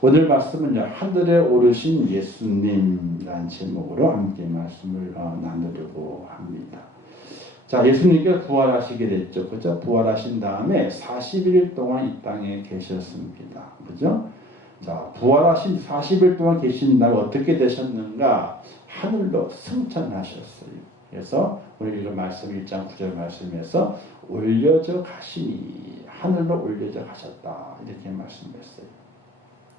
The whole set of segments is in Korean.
오늘 말씀은요, 하늘에 오르신 예수님이라는 제목으로 함께 말씀을 나누려고 합니다. 자, 예수님께서 부활하시게 됐죠. 그죠? 부활하신 다음에 40일 동안 이 땅에 계셨습니다. 그죠? 자, 부활하신 40일 동안 계신 다음에 어떻게 되셨는가? 하늘로 승천하셨어요. 그래서 오늘 이거 말씀 1장 9절 말씀에서 올려져 가시니 하늘로 올려져 가셨다. 이렇게 말씀했어요.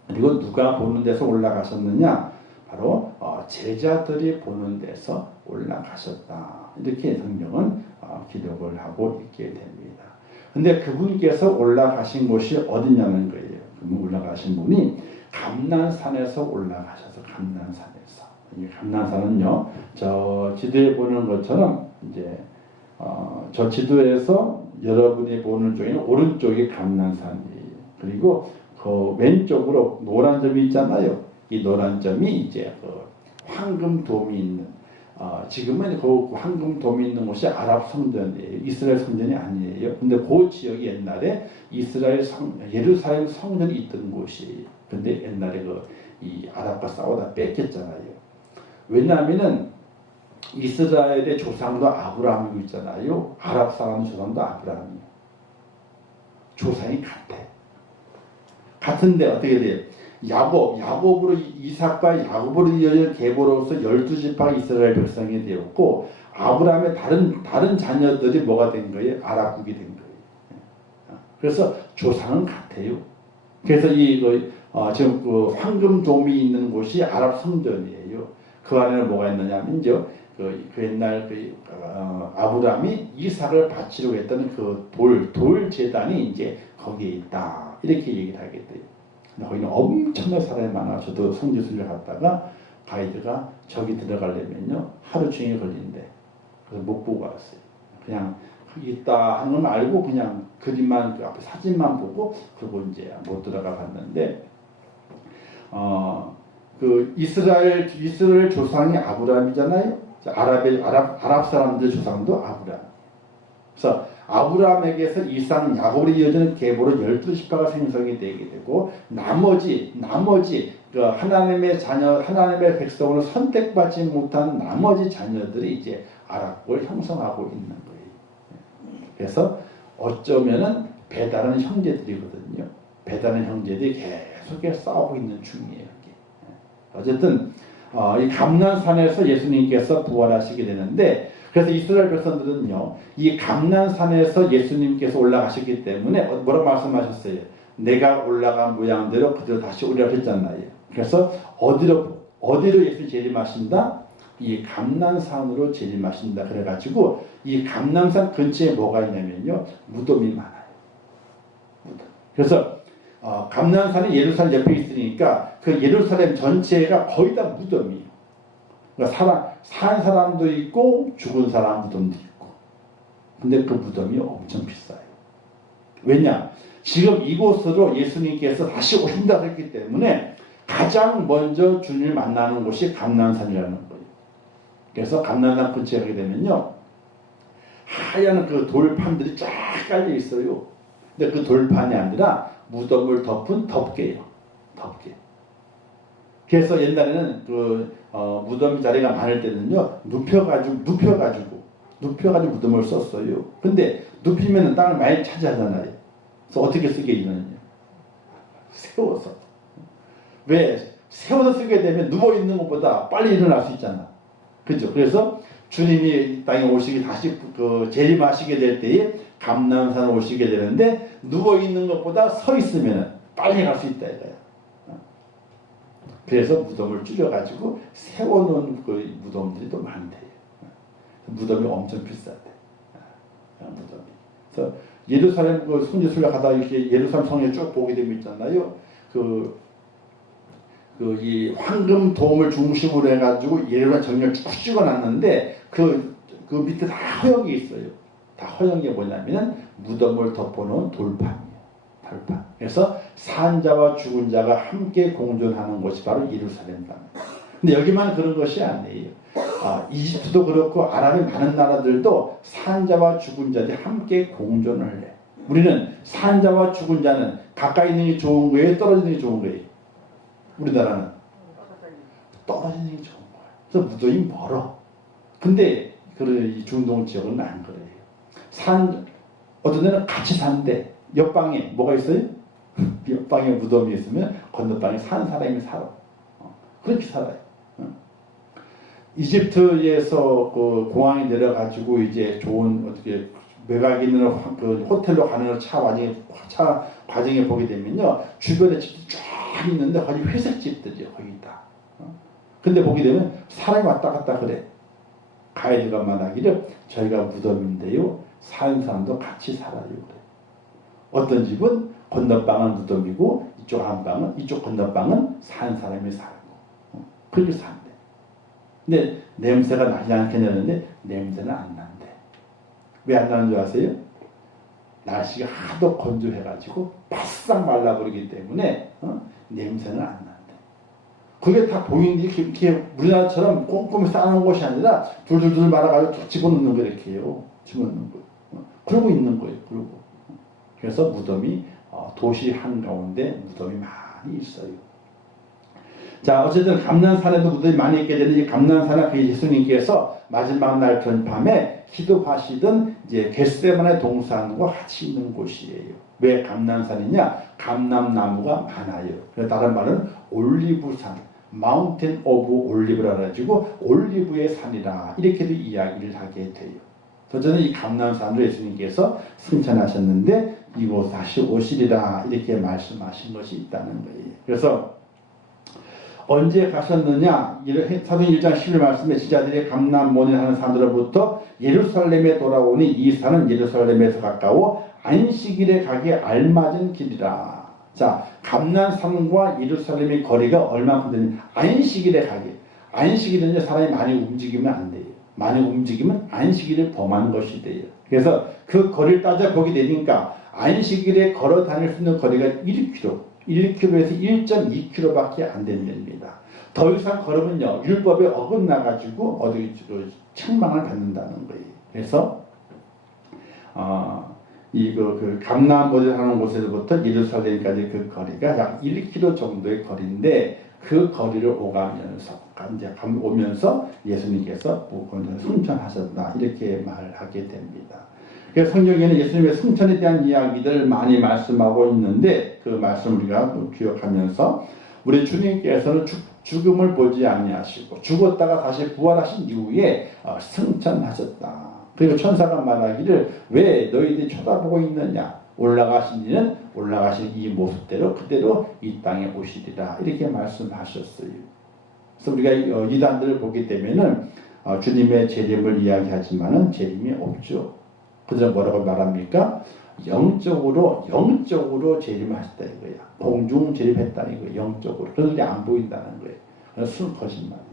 그리고 누가 보는 데서 올라가셨느냐? 바로 제자들이 보는 데서 올라가셨다. 이렇게 성경은 기록을 하고 있게 됩니다. 근데 그분께서 올라가신 곳이 어디냐는 거예요. 그분 올라가신 분이 감난산에서 올라가셔서 감난산에서. 이 감난산은요, 저 지도에 보는 것처럼 이제 저 지도에서 여러분이 보는 쪽에는 오른쪽이 감난산이에요. 그리고 그 왼쪽으로 노란 점이 있잖아요. 이 노란 점이 이제 그 황금돔이 있는 지금은 그 황금돔이 있는 곳이 아랍 성전이에요. 이스라엘 성전이 아니에요. 근데 그 지역이 옛날에 예루살렘 성전이 있던 곳이에요. 근데 옛날에 이 아랍과 싸우다 뺏겼잖아요. 왜냐하면은 이스라엘의 조상도 아브라함이고 있잖아요. 아랍 사람 조상도 아브라함이에요. 조상이 같아. 같은데 어떻게 돼요? 야곱으로 이삭과 야곱으로 이어진 계보로서 12지파가 이스라엘 백성이 되었고 아브라함의 다른 자녀들이 뭐가 된 거예요? 아랍국이 된 거예요. 그래서 조상은 같아요. 그래서 지금 그 황금돔이 있는 곳이 아랍 성전이에요. 그 안에는 뭐가 있느냐면 그 옛날 아브라함이 이삭을 바치려고 했던 그 돌 제단이 이제 거기에 있다. 이렇게 얘기를 하게 돼요. 거기는 엄청난 사람이 많아. 저도 성지순례 갔다가 가이드가 저기 들어가려면요 하루 종일 걸린대. 그래서 못 보고 왔어요. 그냥 거기 있다 하는 건 알고 그냥 그림만 그 앞에 사진만 보고 그리고 이제 못 들어가 봤는데 그 이스라엘 조상이 아브라함이잖아요. 아랍 사람들 조상도 아브라함. 그래서 아브라함에게서 이삭, 야곱으로 이어지는 계보로 12지파가 생성이 되게 되고 나머지 그 하나님의 자녀, 하나님의 백성으로 선택받지 못한 나머지 자녀들이 이제 아랍국을 형성하고 있는 거예요. 그래서 어쩌면은 배다른 형제들이거든요. 배다른 형제들이 계속해서 싸우고 있는 중이에요. 어쨌든 이 감난산에서 예수님께서 부활하시게 되는데 그래서 이스라엘 백성들은요, 이 감난산에서 예수님께서 올라가셨기 때문에 뭐라고 말씀하셨어요? 내가 올라간 모양대로 그대로 다시 올라가셨잖아요. 그래서 어디로 예수님 재림하신다? 이 감난산으로 재림하신다. 그래가지고 이 감난산 근처에 뭐가 있냐면요, 무덤이 많아요. 무덤. 그래서 감난산이 예루살렘 옆에 있으니까 그 예루살렘 전체가 거의 다 무덤이에요. 그러니까 산 사람도 있고 죽은 사람 무덤도 있고. 근데 그 무덤이 엄청 비싸요. 왜냐? 지금 이곳으로 예수님께서 다시 오신다고 했기 때문에 가장 먼저 주님을 만나는 곳이 감난산이라는 거예요. 그래서 감난산 근처에 가게 되면요, 하얀 그 돌판들이 쫙 깔려 있어요. 근데 그 돌판이 아니라 무덤을 덮은 덮개예요. 덮개. 그래서 옛날에는 무덤 자리가 많을 때는요, 눕혀가지고 무덤을 썼어요. 근데 눕히면 땅을 많이 차지하잖아요. 그래서 어떻게 쓰게 되느냐? 세워서. 왜? 세워서 쓰게 되면 누워있는 것보다 빨리 일어날 수 있잖아. 그죠? 그래서 주님이 이 땅에 오시기 다시 재림하시게 될 때에 감난산 오시게 되는데 누워있는 것보다 서 있으면 빨리 갈 수 있다 이거야. 그래서 무덤을 줄여가지고 세워놓은 그 무덤들이 또 많대요. 무덤이 엄청 비싸대. 무덤이. 그래서 예루살렘 성지순례 가다가 이렇게 예루살렘 성에 쭉 보게 되면 있잖아요. 이 황금 돔을 중심으로 해가지고 예루살렘 정렬 쭉 찍어놨는데 그 밑에 다 허영이 있어요. 다 허영이 뭐냐면은 무덤을 덮어놓은 돌판이에요. 돌판. 그래서 산자와 죽은 자가 함께 공존하는 곳이 바로 예루살렘입니다. 근데 여기만 그런 것이 아니에요. 이집트도 그렇고 아랍의 많은 나라들도 산자와 죽은 자들이 함께 공존을 해. 우리는 산자와 죽은 자는 가까이 있는 게 좋은 거예요? 떨어지는 게 좋은 거예요? 우리나라는 떨어지는 게 좋은 거예요. 그래서 무덤이 멀어. 근데 이 중동 지역은 안 그래요. 어떤 데는 같이 사는데 옆방에 뭐가 있어요? 옆방에 무덤이 있으면 건너방에 사는 사람이 살아. 그렇게 살아요. 이집트에서 그 공항에 내려가지고 이제 좋은 어떻게 외곽에 있는 그 호텔로 가는 차 과정에 보게 되면요, 주변에 집이 쫙 있는데 거기 회색 집들이요, 거기 있다. 근데 보게 되면 사람이 왔다 갔다 그래. 가이드가 말하기를 저희가 무덤인데요, 사는 사람도 같이 살아요. 그래. 어떤 집은 건너방은 무덤이고 이쪽 건너방은 사는 사람이 살고 그렇게 산대. 근데 냄새가 나지 않겠냐는데 냄새는 안 난대. 왜 안 나는 줄 아세요? 날씨가 하도 건조해가지고 바싹 말라버리기 때문에 냄새는 안 난대. 그게 다 보이는데 이렇게 우리나라처럼 꼼꼼히 쌓아놓은 것이 아니라 둘둘둘 말아가지고 툭 집어넣는 거 이렇게 해요. 집어넣는 거. 그러고 있는 거예요. 그래서 무덤이 도시 한가운데 무덤이 많이 있어요. 자, 어쨌든 감난산에도 무덤이 많이 있게 되는 이 감난산에 그 예수님께서 마지막 날 밤에 기도하시던 이제 겟세마네 동산과 같이 있는 곳이에요. 왜 감난산이냐? 감람나무가 많아요. 다른 말은 올리브산, 마운틴 오브 올리브라 가지고 올리브의 산이라 이렇게도 이야기를 하게 돼요. 그래서 저는 이 감람산을 예수님께서 승천하셨는데 이곳 다시 오시리라 이렇게 말씀하신 것이 있다는 거예요. 그래서 언제 가셨느냐? 사도행 1장 11 말씀에 지자들이 감람몬이라는 산으로부터 예루살렘에 돌아오니 이 산은 예루살렘에서 가까워 안식일에 가기에 알맞은 길이라. 자, 감람산과 예루살렘의 거리가 얼마큼 되냐? 안식일에 가기. 안식일은 사람이 많이 움직이면 안 돼요. 많이 움직이면 안식일을 범한 것이 돼요. 그래서 그 거리를 따져보게 되니까 안식일에 걸어 다닐 수 있는 거리가 1km에서 1.2km밖에 안 되는 겁니다. 더 이상 걸으면요, 율법에 어긋나가지고 어디 책망을 받는다는 거예요. 그래서 그 감람몬을 하는 곳에서부터 예루살렘까지 그 거리가 약 1km 정도의 거리인데 그 거리를 오면서 예수님께서 승천하셨다 이렇게 말하게 됩니다. 그래서 성경에는 예수님의 승천에 대한 이야기들을 많이 말씀하고 있는데 그 말씀 우리가 기억하면서 우리 주님께서는 죽음을 보지 아니하시고 죽었다가 다시 부활하신 이후에 승천하셨다. 그리고 천사가 말하기를 왜 너희들이 쳐다보고 있느냐? 올라가신 이는 올라가신 이 모습대로 그대로 이 땅에 오시리라 이렇게 말씀하셨어요. 그래서 우리가 이단들을 보게 되면은 주님의 재림을 이야기하지만은 재림이 없죠. 그들은 뭐라고 말합니까? 영적으로 재림하셨다 이거야. 공중 재림했다는 거예요. 영적으로. 그런데 안 보인다는 거예요. 그래서 거짓말이에요.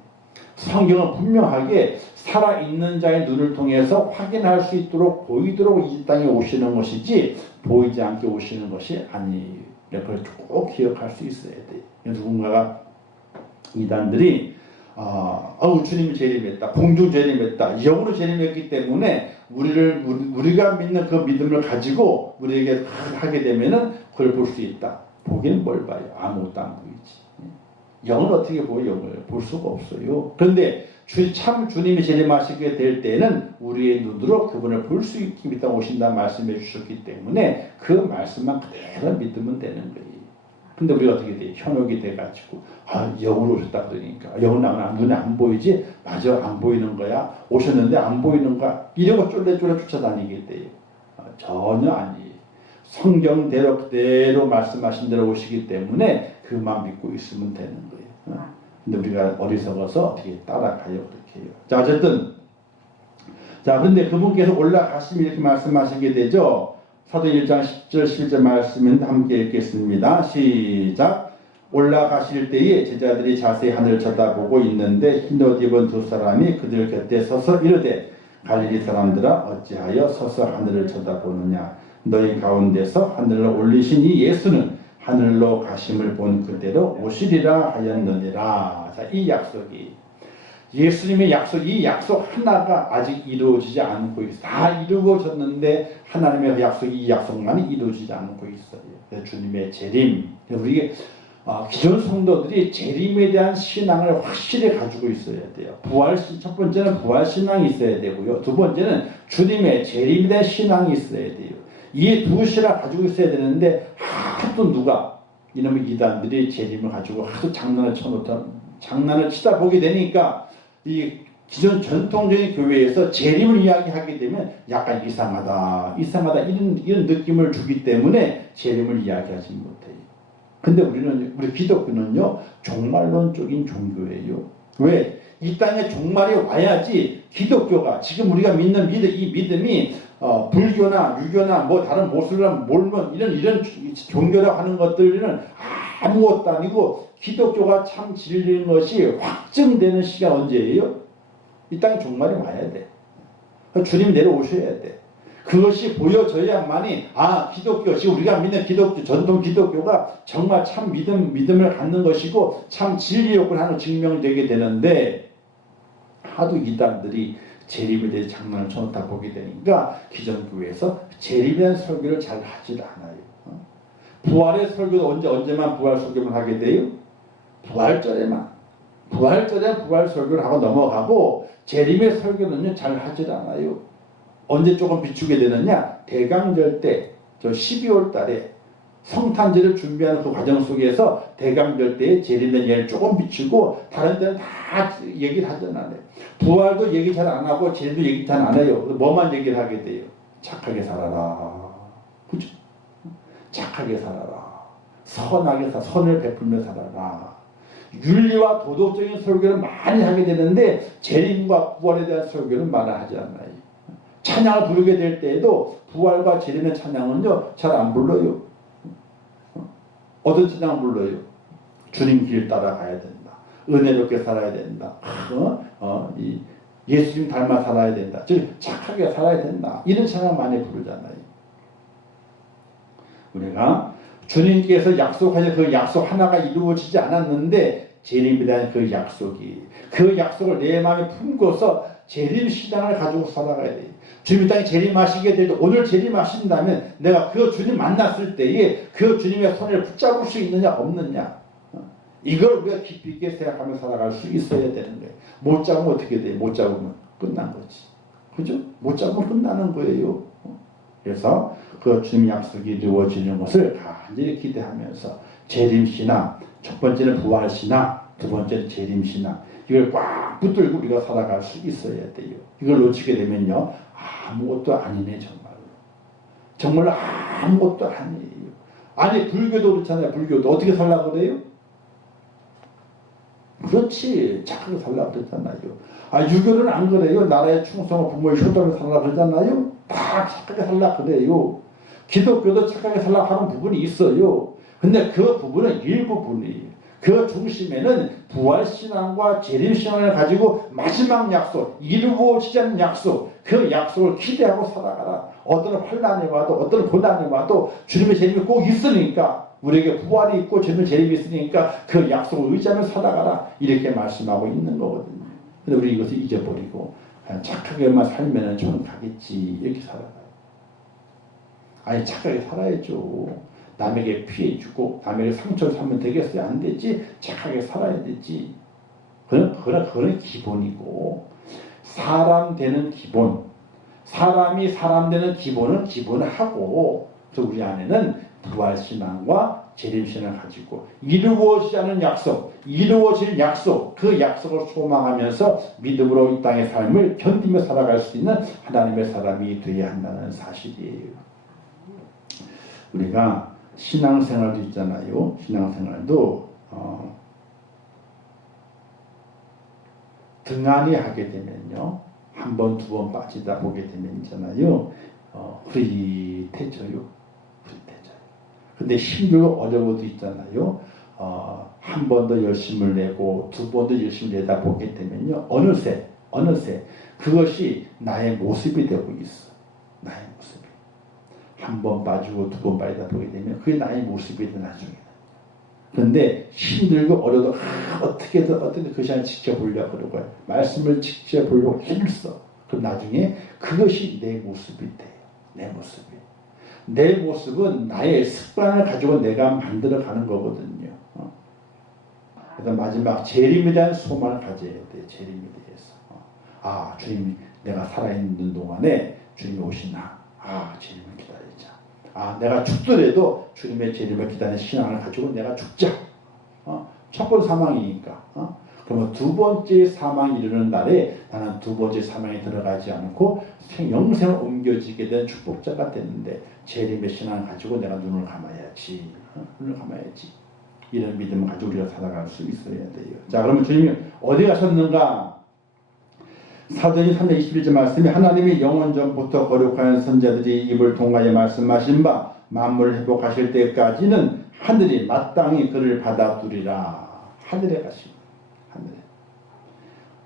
성경은 분명하게 살아있는 자의 눈을 통해서 확인할 수 있도록 보이도록 이 땅에 오시는 것이지 보이지 않게 오시는 것이 아니에요. 그걸 꼭 기억할 수 있어야 돼요. 누군가가 이단들이 주님이 재림했다, 공중 재림했다, 영으로 재림했기 때문에 우리가 믿는 그 믿음을 가지고 우리에게 하게 되면은 그걸 볼 수 있다. 보기는 뭘 봐요? 아무것도 안 보이지. 영을 어떻게 보여? 영을 볼 수가 없어요. 그런데 참 주님이 재림하시게 될 때는 우리의 눈으로 그분을 볼 수 있게 믿다 오신다는 말씀해 주셨기 때문에 그 말씀만 그대로 믿으면 되는 거예요. 근데 우리가 어떻게 돼? 현혹이 돼가지고 영으로 오셨다 그러니까 영은 눈에 안 보이지? 맞아, 안 보이는 거야. 오셨는데 안 보이는 거야. 이러고 쫄래쫄래 쫓아다니게 돼요. 전혀 아니에요. 성경대로 그대로 말씀하신 대로 오시기 때문에 그만 믿고 있으면 되는 거예요. 근데 우리가 어리석어서 어떻게 따라가요? 그렇게 해요. 자, 어쨌든 그런데 그분께서 올라가시면 이렇게 말씀하시게 되죠. 사도행 1장 10절 11절 말씀은 함께 읽겠습니다. 시작. 올라가실 때에 제자들이 자세히 하늘을 쳐다보고 있는데 흰옷 입은 두 사람이 그들 곁에 서서 이르되 갈릴리 사람들아 어찌하여 서서 하늘을 쳐다보느냐. 너희 가운데서 하늘을 올리신 이 예수는 하늘로 가심을 본 그대로 오시리라 하였느니라. 자, 이 약속이 예수님의 약속, 이 약속 하나가 아직 이루어지지 않고 있어요. 다 이루어졌는데 하나님의 약속이 이 약속만이 이루어지지 않고 있어요. 주님의 재림. 우리에게 기존 성도들이 재림에 대한 신앙을 확실히 가지고 있어야 돼요. 첫 번째는 부활 신앙이 있어야 되고요. 두 번째는 주님의 재림에 대한 신앙이 있어야 돼요. 이 두 신앙을 가지고 있어야 되는데 하도 누가 이놈의 이단들이 재림을 가지고 하도 장난을 치다 보게 되니까 이 기존 전통적인 교회에서 재림을 이야기하게 되면 약간 이상하다 이런 느낌을 주기 때문에 재림을 이야기하지 못해요. 근데 우리 기독교는요, 종말론적인 종교예요. 왜? 이 땅에 종말이 와야지 기독교가, 지금 우리가 믿는 이 믿음이, 불교나 유교나 뭐 다른 모슬람, 몰몬, 이런 종교라고 하는 것들은 아무것도 아니고, 기독교가 참 진리인 것이 확증되는 시간 언제예요? 이 땅에 종말이 와야 돼. 주님 내려오셔야 돼. 그것이 보여져야만이 기독교, 지금 우리가 믿는 기독교, 전통 기독교가 정말 참 믿음을 갖는 것이고 참 진리였구나 하는 증명이 되게 되는데, 하도 이단들이 재림에 대해 장난을 쳐놓다 보게 되니까 기존 교회에서 재림에 대한 설교를 잘 하질 않아요. 부활의 설교도 언제만 부활 설교만 하게 돼요? 부활절에만 부활 설교를 하고 넘어가고, 재림의 설교는요 잘 하질 않아요. 언제 조금 비추게 되느냐? 대강절 때, 저 12월 달에 성탄절을 준비하는 그 과정 속에서 대강절 때에 재림된 예를 조금 비추고, 다른 데는 다 얘기를 하잖아요. 부활도 얘기 잘 안 하고 재림도 얘기 잘 안 해요. 뭐만 얘기를 하게 돼요? 착하게 살아라. 그죠? 착하게 살아라. 선하게 선을 베풀며 살아라. 윤리와 도덕적인 설교를 많이 하게 되는데 재림과 부활에 대한 설교는 말을 하지 않아요. 찬양을 부르게 될 때에도 부활과 재림의 찬양은요 잘 안 불러요. 어떤 찬양을 불러요? 주님 길 따라가야 된다. 은혜롭게 살아야 된다. 예수님 닮아 살아야 된다. 즉 착하게 살아야 된다. 이런 찬양 많이 부르잖아요. 우리가 주님께서 약속하신 그 약속 하나가 이루어지지 않았는데, 재림에 대한 그 약속을 내 마음에 품고서 재림 신앙을 가지고 살아가야 돼요. 주님 땅에 재림하시게 될 때, 오늘 재림하신다면 내가 그 주님 만났을 때에 그 주님의 손을 붙잡을 수 있느냐 없느냐, 이걸 우리가 깊이 있게 생각하며 살아갈 수 있어야 되는 거예요. 못 잡으면 어떻게 돼요? 못 잡으면 끝난 거지. 그죠? 못 잡으면 끝나는 거예요. 그래서 그 주님 약속이 이루어지는 것을 간절히 기대하면서 재림신앙, 첫 번째는 부활신앙, 두 번째는 재림신앙, 이걸 꽉 붙들고 우리가 살아갈 수 있어야 돼요. 이걸 놓치게 되면요 아무것도 아니네. 정말로 아무것도 아니에요. 아니 불교도 그렇잖아요. 불교도 어떻게 살라고 그래요? 그렇지, 착하게 살라고 그랬잖아요. 유교는 안 그래요. 나라에 충성하고 부모의 효도를 살라고 그러잖아요. 다 착하게 살라고 그래요. 기독교도 착하게 살라고 하는 부분이 있어요. 근데 그 부분은 일부분이에요. 그 중심에는 부활신앙과 재림신앙을 가지고 마지막 약속, 이루어지지 않는 약속, 그 약속을 기대하고 살아가라. 어떤 환난이 와도, 어떤 고난이 와도 주님의 재림이 꼭 있으니까, 우리에게 부활이 있고 주님의 재림이 있으니까 그 약속을 의지하며 살아가라. 이렇게 말씀하고 있는 거거든요. 근데 우리 이것을 잊어버리고 그냥 착하게만 살면 저는 가겠지, 이렇게 살아가요. 아니 착하게 살아야죠. 남에게 피해주고 남에게 상처를 사면 되겠어요? 안 되지. 착하게 살아야 되지. 그건 기본이고, 사람 되는 기본, 사람이 사람 되는 기본은 기본하고, 우리 안에는 부활신앙과 재림신앙을 가지고 이루어지지 않은 약속, 이루어질 약속, 그 약속을 소망하면서 믿음으로 이 땅의 삶을 견디며 살아갈 수 있는 하나님의 사람이 되어야 한다는 사실이에요. 우리가 신앙생활도 있잖아요. 신앙생활도 등한히 하게 되면요, 한 번, 두 번 빠지다 보게 되면 있잖아요, 흐릿해져요. 근데 힘들고 어려워도 있잖아요. 한 번 더 열심을 내고 두 번 더 열심을 내다 보게 되면요, 어느새 그것이 나의 모습이 되고 있어. 나의 모습이. 한 번 빠지고 두 번 빠지다 보게 되면 그게 나의 모습이 돼, 나중에는. 그런데 힘들고 어려도 어떻게든 그 시간을 지켜보려고 그러고 말씀을 지켜보려고 힘써. 그럼 나중에 그것이 내 모습이 돼요. 내 모습이. 내 모습은 나의 습관을 가지고 내가 만들어가는 거거든요. 그래서 마지막 재림에 대한 소망을 가져야 돼요. 재림에 대해서. 주님, 내가 살아있는 동안에 주님이 오시나? 재림을 기다리자. 내가 죽더라도 주님의 재림을 기다리는 신앙을 가지고 내가 죽자. 첫 번 사망이니까. 그러면 두 번째 사망이 이르는 날에 나는 두 번째 사망에 들어가지 않고 영생을 옮겨지게 된 축복자가 됐는데 재림의 신앙을 가지고 내가 눈을 감아야지. 눈을 감아야지. 이런 믿음을 가지고 우리가 살아갈 수 있어야 돼요. 자, 그러면 주님이 어디 가셨는가? 사도행전 321절 말씀이 하나님이 영원 전부터 거룩한 선자들이 입을 통하여 말씀하신 바 만물을 회복하실 때까지는 하늘이 마땅히 그를 받아두리라. 하늘에 가시고 하늘에.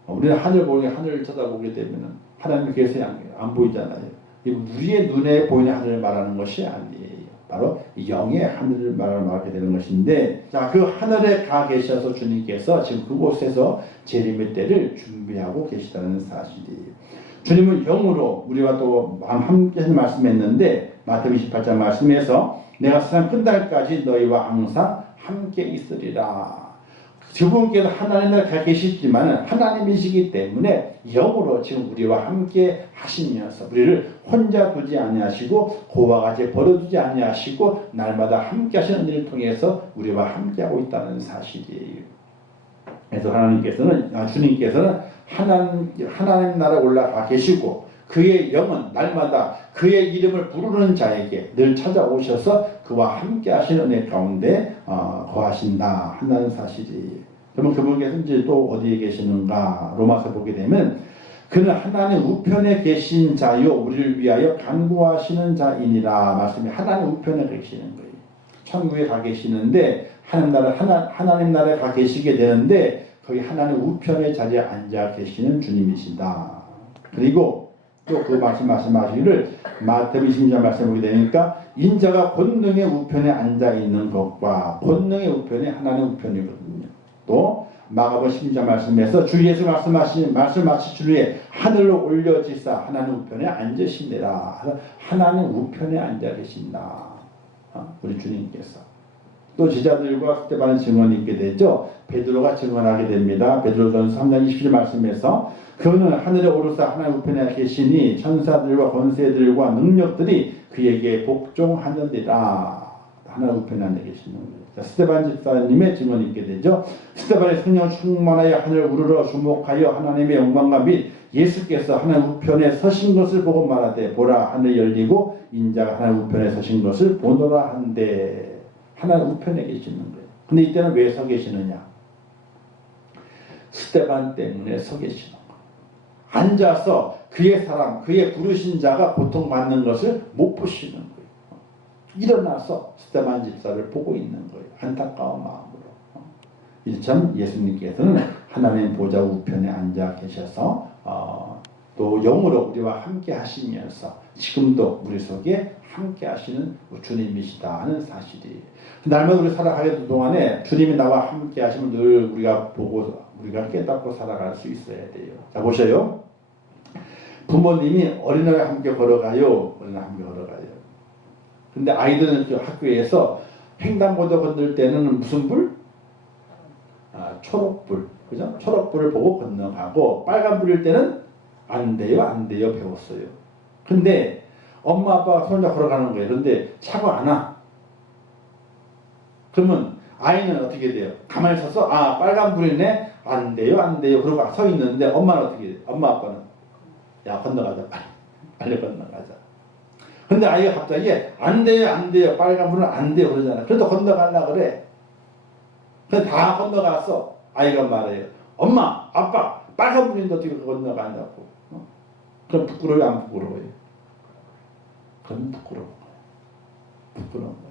우리는 하늘을 쳐다보게 되면 하나님이 계세요? 안 보이잖아요. 우리의 눈에 보이는 하늘을 말하는 것이 아니에요. 바로 영의 하늘을 말하게 되는 것인데, 자, 그 하늘에 가 계셔서 주님께서 지금 그곳에서 재림의 때를 준비하고 계시다는 사실이에요. 주님은 영으로 우리와 또 함께 말씀했는데 마태복음 28장 말씀에서 내가 세상 끝날까지 너희와 항상 함께 있으리라. 그분께서 하나님 나라에 가 계시지만 하나님이시기 때문에 영으로 지금 우리와 함께 하시면서 우리를 혼자 두지 아니하시고 고와 같이 버려두지 아니하시고 날마다 함께 하시는 일을 통해서 우리와 함께하고 있다는 사실이에요. 그래서 주님께서는 하나님 나라에 올라가 계시고 그의 영은 날마다 그의 이름을 부르는 자에게 늘 찾아오셔서 그와 함께 하시는 은혜 가운데 거하신다 한다는 사실이에요. 그러면 그분께서 이제 또 어디에 계시는가? 로마서 보게 되면 그는 하나님 우편에 계신 자요 우리를 위하여 간구하시는 자이니라. 말씀이 하나님 우편에 계시는 거예요. 천국에 가 계시는데 하나님 나라에 가 계시게 되는데 거기 하나님 우편의 자리에 앉아 계시는 주님이시다. 그리고 또 그 말씀하시기를 마태복음 20장 말씀 보게 되니까 인자가 권능의 우편에 앉아 있는 것과 권능의 우편이 하나님 우편이거든요. 또 마가복음 12장 말씀에서 주 예수 말씀하신 주에 하늘로 올려지사 하나님 우편에 앉으시니라. 하나님 우편에 앉아 계신다. 우리 주님께서. 또 제자들과 스데반의 증언이 있게 되죠. 베드로가 증언하게 됩니다. 베드로전서 3장 20절 말씀에서 그는 하늘에 오르사 하나님 우편에 계시니 천사들과 권세들과 능력들이 그에게 복종하느니라. 하나님 우편에 앉아 계시는 거예요. 스데반 집사님의 증언이 있게 되죠. 스데반의 성령 충만하여 하늘을 우러러 주목하여 하나님의 영광과 및 예수께서 하나님 우편에 서신 것을 보고 말하되 보라 하늘 열리고 인자가 하나님 우편에 서신 것을 보노라 한데 하나님 우편에 계시는 거예요. 근데 이때는 왜 서 계시느냐? 스데반 때문에 서 계시는 거예요. 앉아서 그의 사람, 그의 부르신 자가 고통받는 것을 못 보시는 거예요. 일어나서 스데반 집사를 보고 있는 거예요. 안타까운 마음으로. 이처럼 예수님께서는 하나님 보좌 우편에 앉아 계셔서 또 영으로 우리와 함께 하시면서 지금도 우리 속에 함께 하시는 주님이시다 하는 사실이에요. 날마다 우리 살아가는 동안에 주님이 나와 함께 하시면 늘 우리가 보고 우리가 깨닫고 살아갈 수 있어야 돼요. 자, 보셔요. 부모님이 어린아이와 함께 걸어가요. 근데 아이들은 학교에서 횡단보도 건널 때는 무슨 불? 초록불. 그죠? 초록불을 보고 건너가고 빨간불일 때는 안 돼요 배웠어요. 근데 엄마 아빠가 손자 걸어가는 거예요. 그런데 차가 안 와. 그러면 아이는 어떻게 돼요? 가만히 서서 빨간불이네 안 돼요 그러고 서 있는데 엄마는 어떻게 돼요? 엄마 아빠는 야 건너가자 빨리 건너가자. 근데 아이가 갑자기 안 돼요 빨간불은 안 돼요 그러잖아. 그래도 건너가려고 그래. 근데 다 건너가서 아이가 말해요. 엄마 아빠 빨간불인데 어떻게 건너가냐고. 그럼 부끄러워요 안 부끄러워요? 그럼 부끄러운 거예요.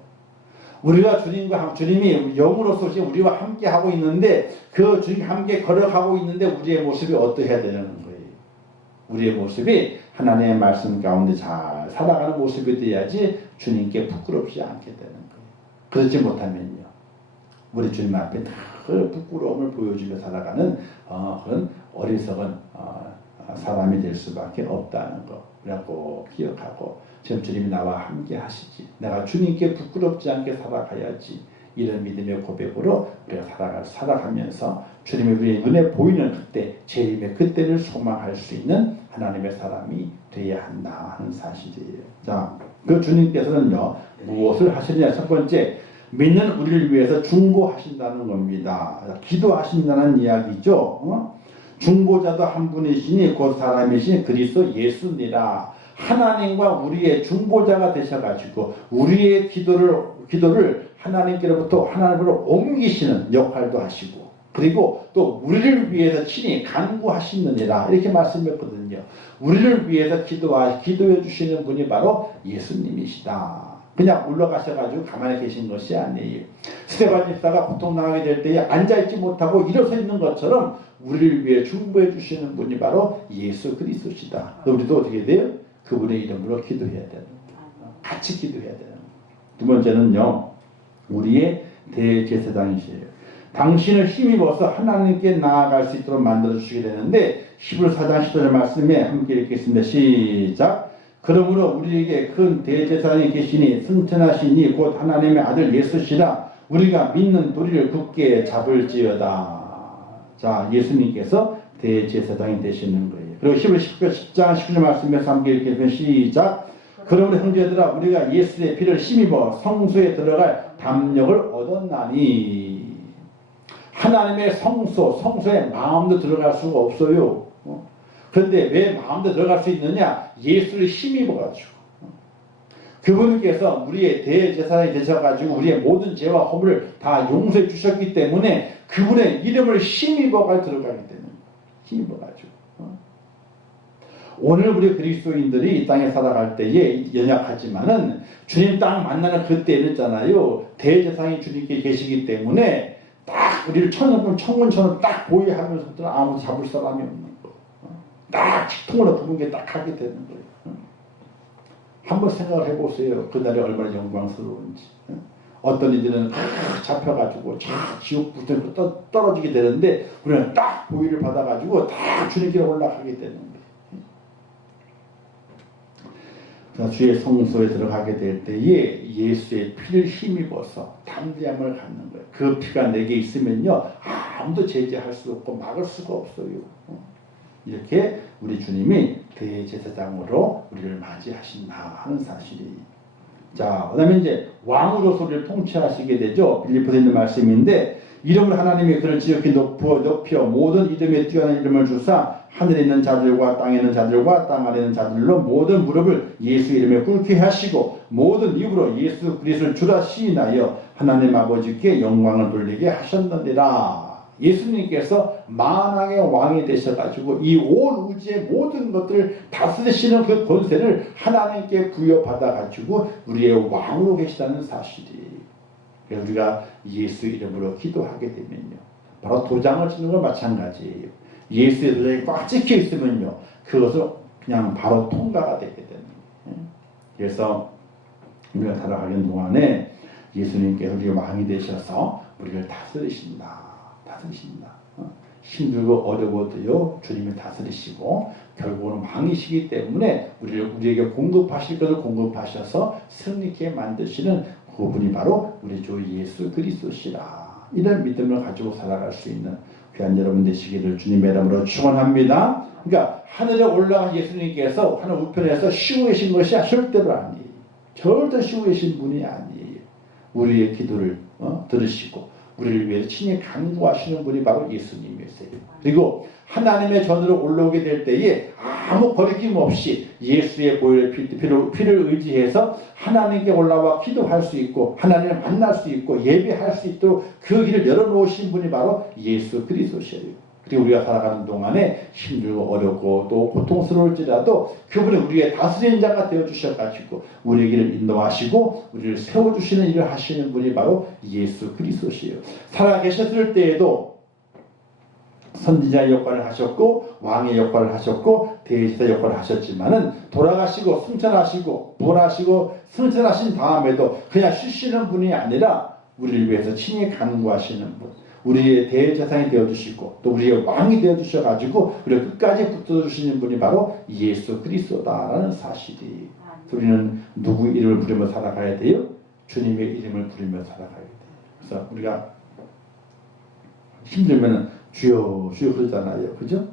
우리가 주님이 영으로서 지금 우리와 함께 하고 있는데 그 주님 함께 걸어가고 있는데 우리의 모습이 어떠해야 되는 거예요? 우리의 모습이 하나님의 말씀 가운데 잘 살아가는 모습이 돼야지 주님께 부끄럽지 않게 되는 거예요. 그렇지 못하면요. 우리 주님 앞에 늘 부끄러움을 보여주며 살아가는 그런 어리석은 사람이 될 수밖에 없다는 거. 그래갖고 기억하고 지금 주님이 나와 함께 하시지. 내가 주님께 부끄럽지 않게 살아가야지. 이런 믿음의 고백으로 우리가 살아가면서 주님의 우리의 눈에 보이는 그때, 재림의 그때를 소망할 수 있는 하나님의 사람이 되어야 한다 하는 사실이에요. 자, 그 주님께서는요, 무엇을 하시느냐? 첫 번째, 믿는 우리를 위해서 중보하신다는 겁니다. 기도하신다는 이야기죠. 중보자도 한 분이시니 곧 사람이신 그리스도 예수니라. 하나님과 우리의 중보자가 되셔가지고 우리의 기도를 하나님께로부터 하나님으로 옮기시는 역할도 하시고, 그리고 또 우리를 위해서 친히 간구하시느니라 이렇게 말씀했거든요. 우리를 위해서 기도해 주시는 분이 바로 예수님이시다. 그냥 올라가셔가지고 가만히 계신 것이 아니에요. 스데반 집사가 고통당하게 될 때에 앉아있지 못하고 일어서 있는 것처럼 우리를 위해 중보해 주시는 분이 바로 예수 그리스도시다. 우리도 어떻게 돼요? 그분의 이름으로 기도해야 되는 거예요. 같이 기도해야 되는 거예요. 두 번째는요, 우리의 대제사장이시에요. 당신을 힘입어서 하나님께 나아갈 수 있도록 만들어주시게 되는데, 히브리 4장 10절 말씀에 함께 읽겠습니다. 시작. 그러므로 우리에게 큰 대제사장이 계시니 승천하시니 곧 하나님의 아들 예수시라. 우리가 믿는 도리를 굳게 잡을지어다. 자, 예수님께서 대제사장이 되시는 거예요. 그리고 히브리 10장 19절 말씀에서 함께 읽겠습니다. 시작. 그러므로 형제들아, 우리가 예수의 피를 힘입어 성소에 들어갈 담력을 얻었나니. 하나님의 성소에 마음도 들어갈 수가 없어요. 그런데 왜 마음대로 들어갈 수 있느냐? 예수를 힘입어가지고. 그분께서 우리의 대제사장이 되셔가지고 우리의 모든 죄와 허물을 다 용서해 주셨기 때문에 그분의 이름을 힘입어가 들어가게 되는 거예요. 힘입어가지고. 오늘 우리 그리스도인들이 이 땅에 살아갈 때에 연약하지만은 주님 딱 만나는 그때는 있잖아요. 대제사장이 주님께 계시기 때문에 딱 우리를 천문처럼 딱 보이하면서도 아무도 잡을 사람이 없는 거예요. 딱 직통으로 그분께 딱 하게 되는 거예요. 한번 생각을 해보세요. 그날이 얼마나 영광스러운지. 어떤 이들은 잡혀가지고 지옥 불에 떨어지게 되는데 우리는 딱 보위를 받아가지고 딱 주님께 올라가게 되는 거예요. 그래서 주의 성소에 들어가게 될 때에 예수의 피를 힘입어서 담대함을 갖는 거예요. 그 피가 내게 있으면요, 아무도 제재할 수 없고 막을 수가 없어요. 이렇게 우리 주님이 대제사장으로 우리를 맞이하신다 하는 사실이. 자, 그 다음에 이제 왕으로서 우리를 통치하시게 되죠. 빌립보서 있는 말씀인데, 이름을 하나님이 그를 지극히 높여 모든 이름에 뛰어난 이름을 주사 하늘에 있는 자들과 땅에 있는 자들과 땅 아래 있는 자들로 모든 무릎을 예수 이름에 꿇게 하시고 모든 입으로 예수 그리스도를 주라 시인하여 하나님 아버지께 영광을 돌리게 하셨느니라. 예수님께서 만왕의 왕이 되셔가지고 이 온 우주의 모든 것들을 다스리시는 그 권세를 하나님께 부여받아가지고 우리의 왕으로 계시다는 사실이. 그래서 우리가 예수 이름으로 기도하게 되면요, 바로 도장을 찍는 건 마찬가지예요. 예수의 도장이 꽉 찍혀 있으면요, 그것을 그냥 바로 통과가 되게 되는 거예요. 그래서 우리가 살아가는 동안에 예수님께서 우리 왕이 되셔서 우리를 다스리신다. 힘들고 어려워도요, 주님이 다스리시고 결국은 왕이시기 때문에 우리에게 공급하실 것을 공급하셔서 승리케 만드시는 그분이 바로 우리 주 예수 그리스도시라. 이런 믿음을 가지고 살아갈 수 있는 귀한 여러분 되시기를 주님의 이름으로 축원합니다. 그러니까 하늘에 올라간 예수님께서 하늘 우편에서 쉬고 계신 것이 절대로 아니에요. 절대 쉬고 계신 분이 아니에요. 우리의 기도를 들으시고 우리를 위해서 친히 간구하시는 분이 바로 예수님이세요. 그리고 하나님의 전으로 올라오게 될 때에 아무 거리낌 없이 예수의 보혈의 피를 의지해서 하나님께 올라와 기도할 수 있고 하나님을 만날 수 있고 예배할 수 있도록 그 길을 열어놓으신 분이 바로 예수 그리스도시에요. 그리고 우리가 살아가는 동안에 힘들고 어렵고 또 고통스러울지라도 그분이 우리의 다스리는 자가 되어주셔가지고 우리의 길을 인도하시고 우리를 세워주시는 일을 하시는 분이 바로 예수 그리스도시에요. 살아계셨을 때에도 선지자의 역할을 하셨고 왕의 역할을 하셨고 대제사 역할을 하셨지만은 돌아가시고 승천하시고 부활하시고 승천하신 다음에도 그냥 쉬시는 분이 아니라 우리를 위해서 친히 간구하시는 분, 우리의 대제사장이 되어주시고 또 우리의 왕이 되어주셔가지고 우리를 끝까지 붙들어주시는 분이 바로 예수 그리스도다라는 사실이. 우리는 누구 이름을 부르며 살아가야 돼요? 주님의 이름을 부르며 살아가야 돼요. 그래서 우리가 힘들면은 주여 주여 그러잖아요. 그죠?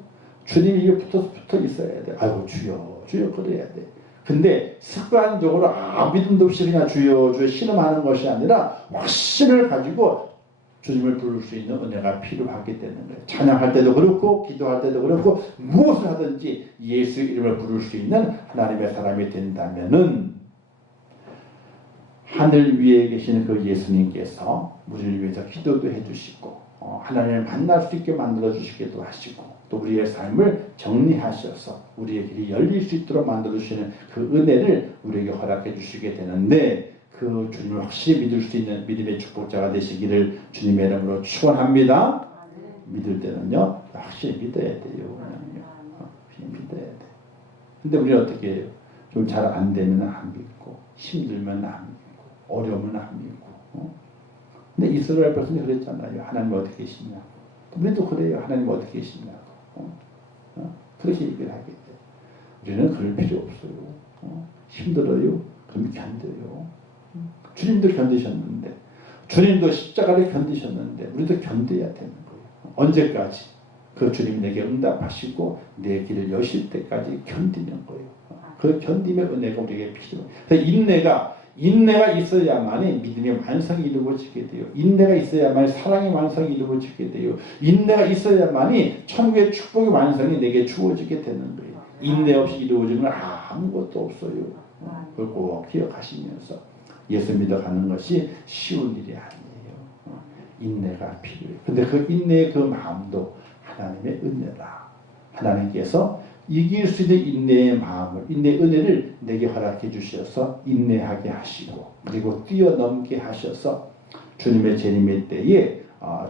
주님이 이게 붙어 있어야 돼. 아이고 주여 주여 그래야 돼. 근데 습관적으로 믿음도 없이 그냥 주여 주여 신음하는 것이 아니라 확신을 가지고 주님을 부를 수 있는 은혜가 필요하게 되는 거예요. 찬양할 때도 그렇고 기도할 때도 그렇고 무엇을 하든지 예수 이름을 부를 수 있는 하나님의 사람이 된다면은 하늘 위에 계시는 그 예수님께서 우리를 위해서 기도도 해주시고 하나님을 만날 수 있게 만들어 주시기도 하시고 또 우리의 삶을 정리하셔서 우리의 길이 열릴 수 있도록 만들어 주시는 그 은혜를 우리에게 허락해 주시게 되는데 그 주님을 확실히 믿을 수 있는 믿음의 축복자가 되시기를 주님의 이름으로 축원합니다. 믿을 때는요 확실히 믿어야 돼요. 그냥 믿어야 돼. 근데 우리는 어떻게 해요? 좀 잘 안 되면 안 믿고 힘들면 안 믿고 어려우면 안 믿고 근데 이스라엘 백성이 그랬잖아요. 하나님 어떻게 계시냐고. 우리도 그래요. 하나님 어떻게 계시냐고. 그렇게 얘기를 하게 돼요. 우리는 그럴 필요 없어요. 힘들어요. 그럼 견뎌요. 주님도 견디셨는데 주님도 십자가를 견디셨는데 우리도 견뎌야 되는 거예요. 언제까지? 그 주님이 내게 응답하시고 내 길을 여실 때까지 견디는 거예요. 그 견딤의 은혜가 우리에게 필요해요. 그래서 인내가 있어야만이 믿음의 완성이 이루어지게 돼요. 인내가 있어야만이 사랑의 완성이 이루어지게 돼요. 인내가 있어야만이 천국의 축복의 완성이 내게 주어지게 되는 거예요. 인내 없이 이루어지는 건 아무것도 없어요. 그걸 꼭 기억하시면서 예수 믿어가는 것이 쉬운 일이 아니에요. 인내가 필요해요. 근데 그 인내의 그 마음도 하나님의 은혜라. 하나님께서 이길 수 있는 인내의 마음을, 인내의 은혜를 내게 허락해 주셔서 인내하게 하시고 그리고 뛰어넘게 하셔서 주님의 재림의 때에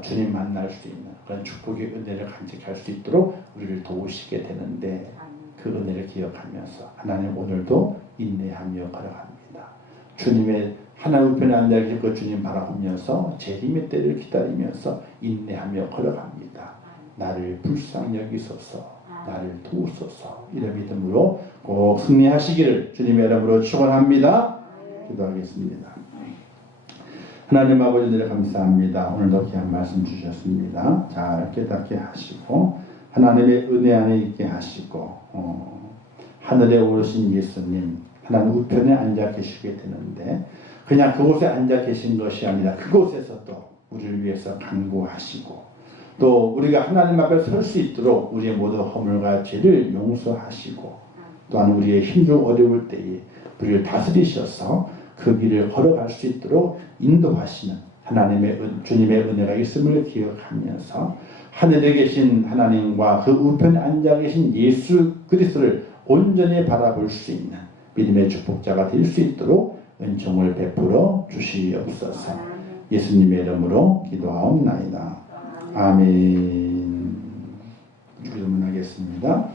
주님 만날 수 있는 그런 축복의 은혜를 간직할 수 있도록 우리를 도우시게 되는데 그 은혜를 기억하면서 하나님 오늘도 인내하며 걸어갑니다. 주님의 하나님 우편에 앉아 계실 그 주님 바라보면서 재림의 때를 기다리면서 인내하며 걸어갑니다. 나를 불쌍히 여기소서, 나를 도우소서. 이런 믿음으로 꼭 승리하시기를 주님의 이름으로 축원합니다. 기도하겠습니다. 하나님 아버지 늘 감사합니다. 오늘도 귀한 말씀 주셨습니다. 잘 깨닫게 하시고 하나님의 은혜 안에 있게 하시고 하늘에 오르신 예수님 하나님 우편에 앉아 계시게 되는데 그냥 그곳에 앉아 계신 것이 아니라 그곳에서도 우리를 위해서 간구하시고 또 우리가 하나님 앞에 설 수 있도록 우리의 모든 허물과 죄를 용서하시고 또한 우리의 힘들고 어려울 때에 우리를 다스리셔서 그 길을 걸어갈 수 있도록 인도하시는 하나님의 주님의 은혜가 있음을 기억하면서 하늘에 계신 하나님과 그 우편에 앉아 계신 예수 그리스도를 온전히 바라볼 수 있는 믿음의 축복자가 될 수 있도록 은총을 베풀어 주시옵소서. 예수님의 이름으로 기도하옵나이다. 아멘. 기도문하겠습니다.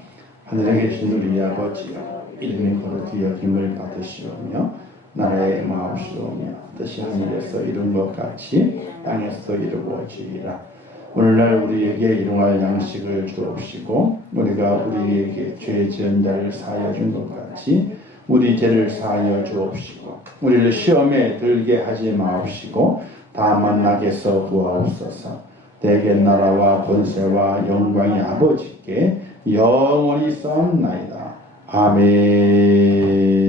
하늘에 계신 우리 아버지여, 이름이 거룩히 여김을 받으시오며 나라의 마옵시오며 뜻이 하늘에서 이룬 것 같이 땅에서 이루어지리라. 오늘날 우리에게 일용할 양식을 주옵시고 우리가 우리에게 죄 지은 자를 사하여 준 것 같이 우리 죄를 사하여 주옵시고 우리를 시험에 들게 하지 마옵시고 다만 악에서 구하옵소서. 대개 나라와 권세와 영광이 아버지께 영원히 쌓옵나이다. 아멘.